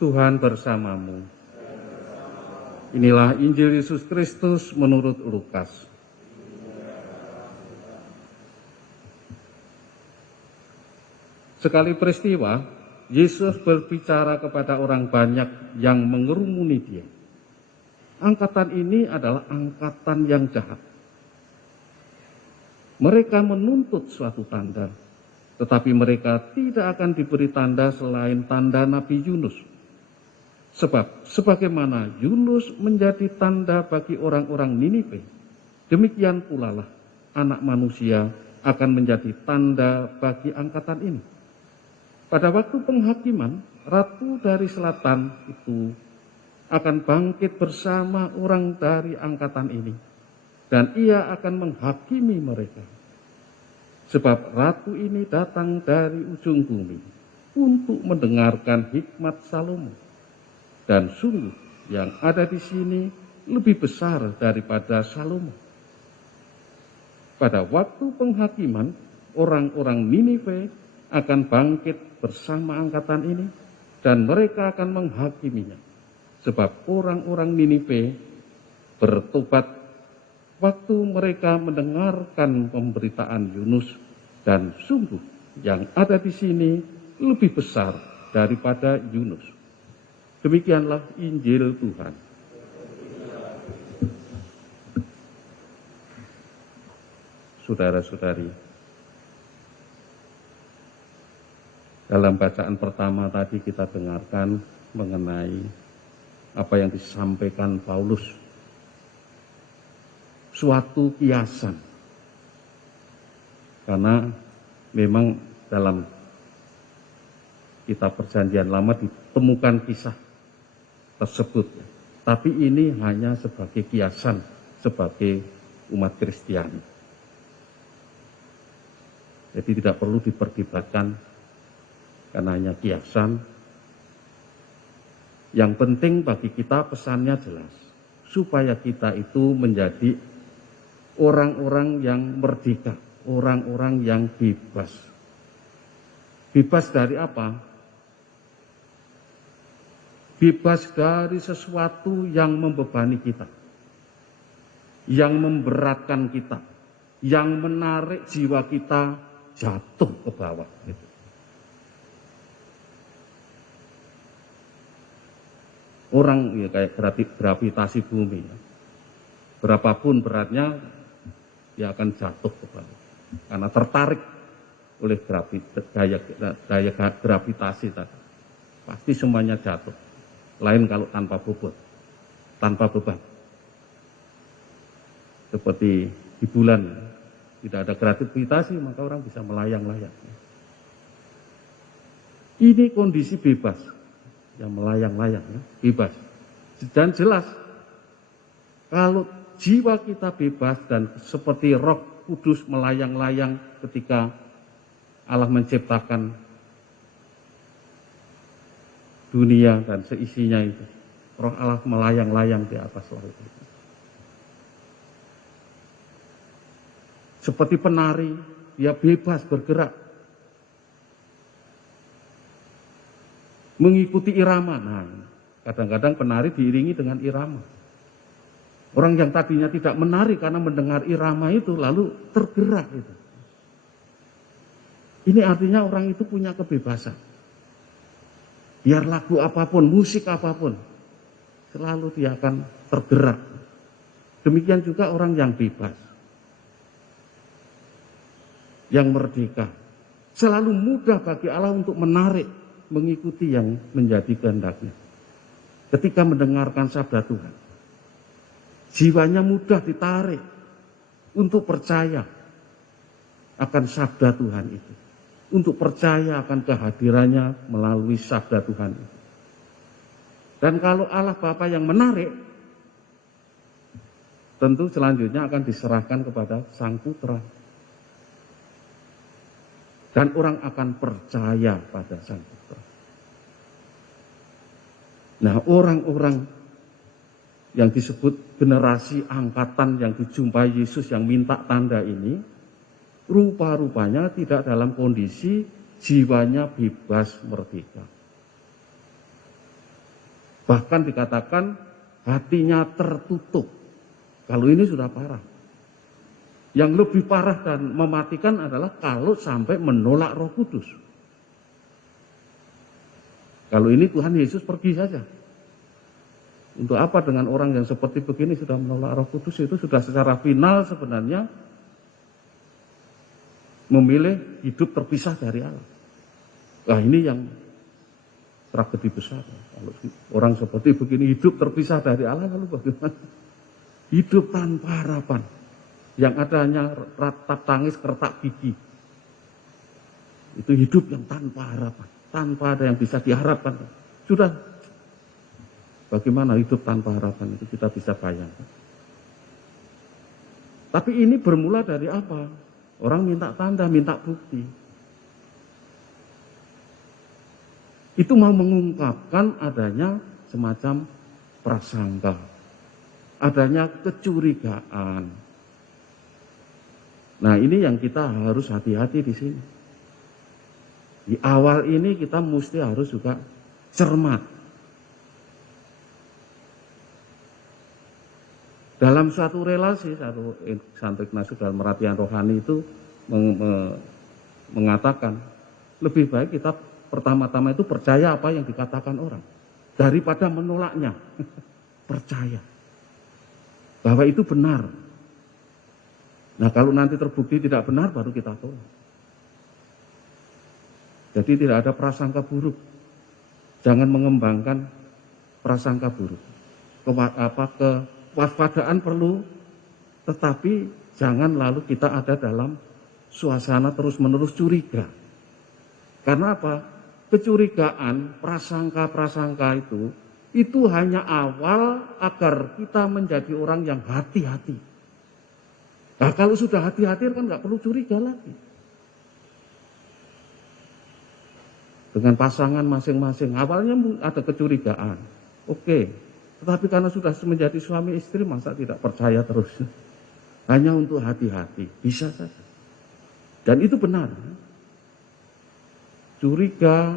Tuhan bersamamu. Inilah Injil Yesus Kristus menurut Lukas. Sekali peristiwa, Yesus berbicara kepada orang banyak yang mengerumuni dia. Angkatan ini adalah angkatan yang jahat. Mereka menuntut suatu tanda, tetapi mereka tidak akan diberi tanda selain tanda Nabi Yunus. Sebab sebagaimana Yunus menjadi tanda bagi orang-orang Niniwe, demikian pula lah Anak Manusia akan menjadi tanda bagi angkatan ini. Pada waktu penghakiman, ratu dari selatan itu akan bangkit bersama orang dari angkatan ini, dan ia akan menghakimi mereka. Sebab ratu ini datang dari ujung bumi untuk mendengarkan hikmat Salomo. Dan sungguh yang ada di sini lebih besar daripada Salomo. Pada waktu penghakiman, orang-orang Niniwe akan bangkit bersama angkatan ini, dan mereka akan menghakiminya. Sebab orang-orang Niniwe bertobat waktu mereka mendengarkan pemberitaan Yunus, dan sungguh yang ada di sini lebih besar daripada Yunus. Demikianlah Injil Tuhan. Saudara-saudari, dalam bacaan pertama tadi kita dengarkan mengenai apa yang disampaikan Paulus. Suatu kiasan. Karena memang dalam kitab Perjanjian Lama ditemukan kisah tersebut, tapi ini hanya sebagai kiasan sebagai umat Kristiani. Jadi tidak perlu diperdebatkan karena hanya kiasan. Yang penting bagi kita pesannya jelas, supaya kita itu menjadi orang-orang yang merdeka, orang-orang yang bebas. Bebas dari apa? Bebas dari sesuatu yang membebani kita, yang memberatkan kita, yang menarik jiwa kita jatuh ke bawah. Gitu. Orang ya kayak gravitasi bumi, ya. Berapapun beratnya, dia akan jatuh ke bawah karena tertarik oleh daya gravitasi tadi. Pasti semuanya jatuh. Lain kalau tanpa bobot, tanpa beban. Seperti di bulan, tidak ada gravitasi, maka orang bisa melayang-layang. Ini kondisi bebas, yang melayang-layang, ya, bebas. Dan jelas, kalau jiwa kita bebas dan seperti Roh Kudus melayang-layang ketika Allah menciptakan dunia dan seisinya itu, Roh Allah melayang-layang di atas laut itu. Seperti penari, dia bebas bergerak, mengikuti irama. Nah, kadang-kadang penari diiringi dengan irama. Orang yang tadinya tidak menari karena mendengar irama itu, lalu tergerak itu. Ini artinya orang itu punya kebebasan. Biar lagu apapun, musik apapun, selalu dia akan tergerak. Demikian juga orang yang bebas, yang merdeka. Selalu mudah bagi Allah untuk menarik, mengikuti yang menjadi kehendaknya. Ketika mendengarkan sabda Tuhan, jiwanya mudah ditarik untuk percaya akan sabda Tuhan itu. Untuk percaya akan kehadirannya melalui sabda Tuhan itu. Dan kalau Allah Bapa yang menarik, tentu selanjutnya akan diserahkan kepada Sang Putra. Dan orang akan percaya pada Sang Putra. Nah, orang-orang yang disebut generasi angkatan yang dijumpai Yesus yang minta tanda ini, rupa-rupanya tidak dalam kondisi jiwanya bebas merdeka. Bahkan dikatakan hatinya tertutup. Kalau ini sudah parah. Yang lebih parah dan mematikan adalah kalau sampai menolak Roh Kudus. Kalau ini Tuhan Yesus pergi saja. Untuk apa dengan orang yang seperti begini sudah menolak Roh Kudus, itu sudah secara final sebenarnya memilih hidup terpisah dari Allah. Nah ini yang tragedi besar. Kalau orang seperti begini hidup terpisah dari Allah, lalu bagaimana? Hidup tanpa harapan. Yang adanya ratap tangis, kertak gigi. Itu hidup yang tanpa harapan. Tanpa ada yang bisa diharapkan. Sudah. Bagaimana hidup tanpa harapan itu kita bisa bayangkan. Tapi ini bermula dari apa? Orang minta tanda, minta bukti. Itu mau mengungkapkan adanya semacam prasangka. Adanya kecurigaan. Nah ini yang kita harus hati-hati di sini. Di awal ini kita mesti harus juga cermat. Dalam suatu relasi, satu Santo Ignatius dalam Meratian Rohani itu mengatakan, lebih baik kita pertama-tama itu percaya apa yang dikatakan orang, daripada menolaknya. Percaya bahwa itu benar. Nah kalau nanti terbukti tidak benar, baru kita tolak. Jadi tidak ada prasangka buruk. Jangan mengembangkan prasangka buruk. Kewaspadaan perlu, tetapi jangan lalu kita ada dalam suasana terus-menerus curiga. Karena apa? Kecurigaan, prasangka-prasangka itu hanya awal agar kita menjadi orang yang hati-hati. Nah kalau sudah hati-hati kan nggak perlu curiga lagi. Dengan pasangan masing-masing, awalnya ada kecurigaan. Oke. Tetapi karena sudah menjadi suami istri, masa tidak percaya terus? Hanya untuk hati-hati, bisa saja. Dan itu benar. Curiga,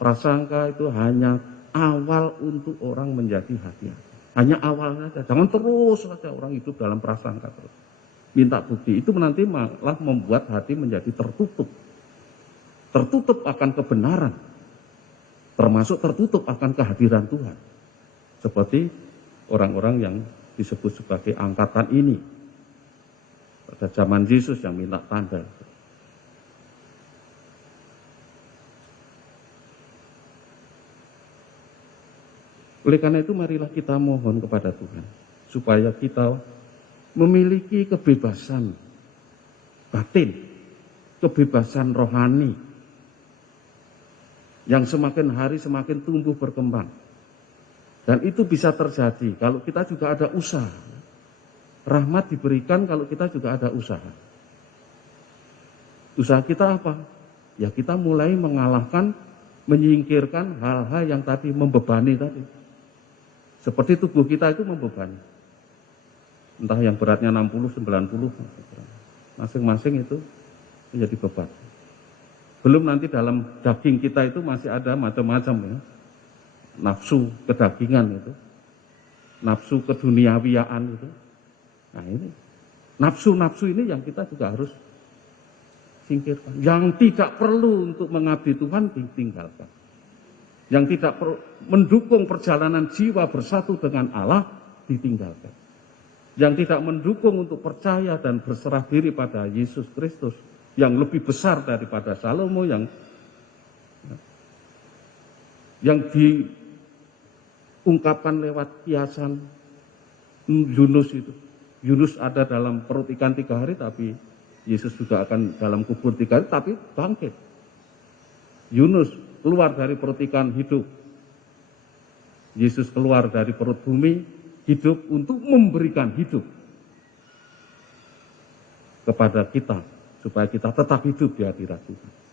prasangka itu hanya awal untuk orang menjadi hati-hati. Hanya awal saja, jangan terus saja orang hidup dalam prasangka terus. Minta bukti, itu nanti malah membuat hati menjadi tertutup. Tertutup akan kebenaran, termasuk tertutup akan kehadiran Tuhan. Seperti orang-orang yang disebut sebagai angkatan ini. Pada zaman Yesus yang minta tanda. Oleh karena itu marilah kita mohon kepada Tuhan. Supaya kita memiliki kebebasan batin. Kebebasan rohani. Yang semakin hari semakin tumbuh berkembang. Dan itu bisa terjadi kalau kita juga ada usaha. Rahmat diberikan kalau kita juga ada usaha. Usaha kita apa? Ya kita mulai mengalahkan, menyingkirkan hal-hal yang tadi membebani tadi. Seperti tubuh kita itu membebani. Entah yang beratnya 60, 90. Masing-masing itu menjadi beban. Belum nanti dalam daging kita itu masih ada macam-macam ya. Nafsu kedagingan itu, nafsu keduniawiaan itu. Nah ini, nafsu-nafsu ini yang kita juga harus singkirkan. Yang tidak perlu untuk mengabdi Tuhan ditinggalkan. Yang tidak perlu mendukung perjalanan jiwa bersatu dengan Allah ditinggalkan. Yang tidak mendukung untuk percaya dan berserah diri pada Yesus Kristus yang lebih besar daripada Salomo yang diungkapkan lewat kiasan Yunus itu. Yunus ada dalam perut ikan 3 hari, tapi Yesus juga akan dalam kubur 3 hari, tapi bangkit. Yunus keluar dari perut ikan hidup. Yesus keluar dari perut bumi hidup untuk memberikan hidup kepada kita, supaya kita tetap hidup di hadirat Tuhan.